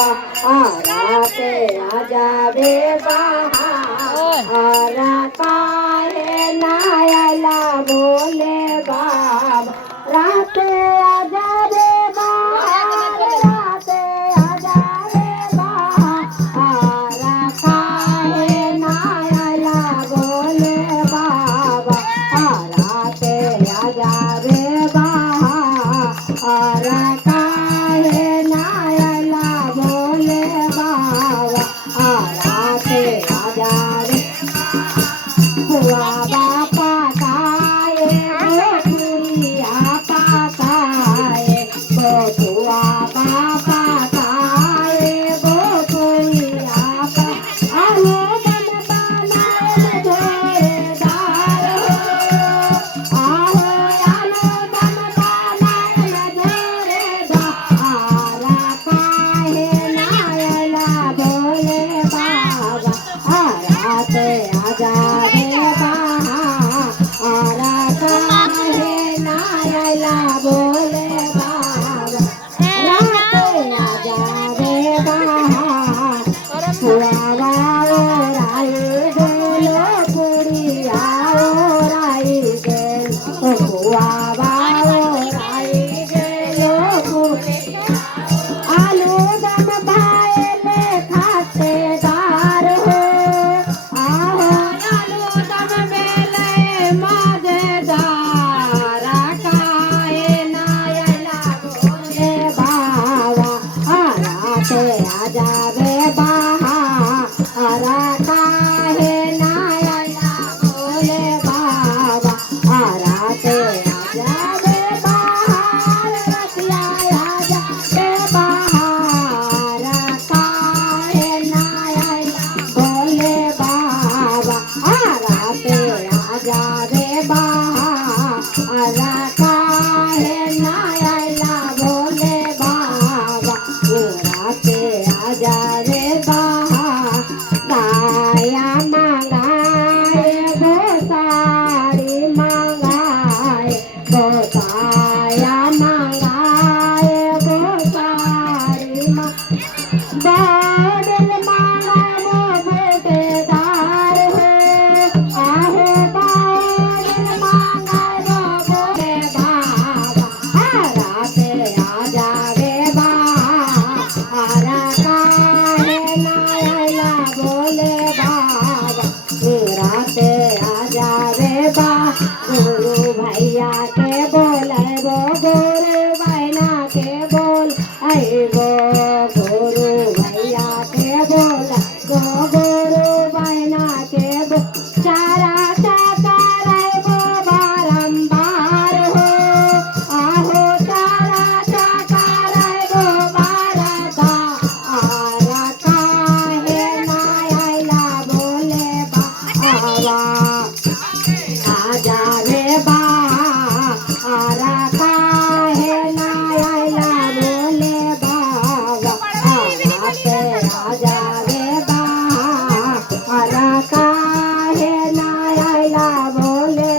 आराते आजा रे आरा काहे नायला बोले बाबा राते आजा रे राते आजा रे आरा काहे नायला बोले बाबा राते आजा रे आरा काहे नायला बोले बाबा राते आजा रे हुआ बापा काए गोपुरिया पाकाए गोपुआ बापा काए गोपुरिया पा आहो मन बनाए जोरेदार हो आहो आलो मन बनाए जोरेदार आरा काहे नायला बोले बाबा राते आजा रे आरा काहे नायला बोले बाबा राते आजा रे हुआ राई गेलो पुड़िया राई गेल हुआ राई गेलो पुड़िया आलू दम भाईले खातेदार हो आहो आलू दम मेले मजेदार काहे नायला बोले बाबा राते आजा रे आरा काहे नायला बोले बाबा राते आजा रे रसिया आजा रे आरा काहे नायला बोले बाबा राते आजा रे आरा काहे नायला बोले बाबा राते आजा रे गाया मंगाए गोसारी मंगाए गोसाया मंगाए गोसारी बादल मंगाओ बेटेदार हो आहो बादल मंगाओ बोले बाबा राते आजा रे आरा काहे नायला बोले बाबा राते आजा रे गुरु भैया के बोले वो गुरु बहना के बोल वो गुरु भैया के बोल वो गुरु बहना के बोल चारा चारा वो बारंबार हो आहो चारा चारा वो बारता आरा काहे नायला बोले बाबा आजा रे आरा काहे नायला बोले बाबा राते आजा रे आरा काहे नायला बोले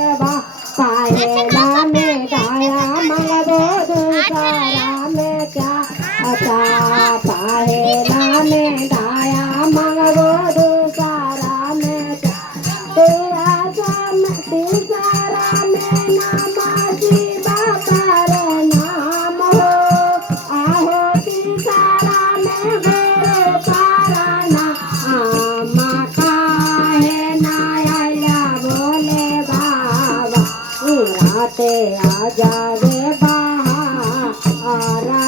पायला में गाया मंगो दूसरा में क्या अच्छा पायला में गाया मंगो दूसरा में क्या तेरा तीसरा में नामाजी बाबा रे नाम हो आहो तीसरा में गुरु पारा नाम काहे नायला बोले बाबा राते आजा रे आरा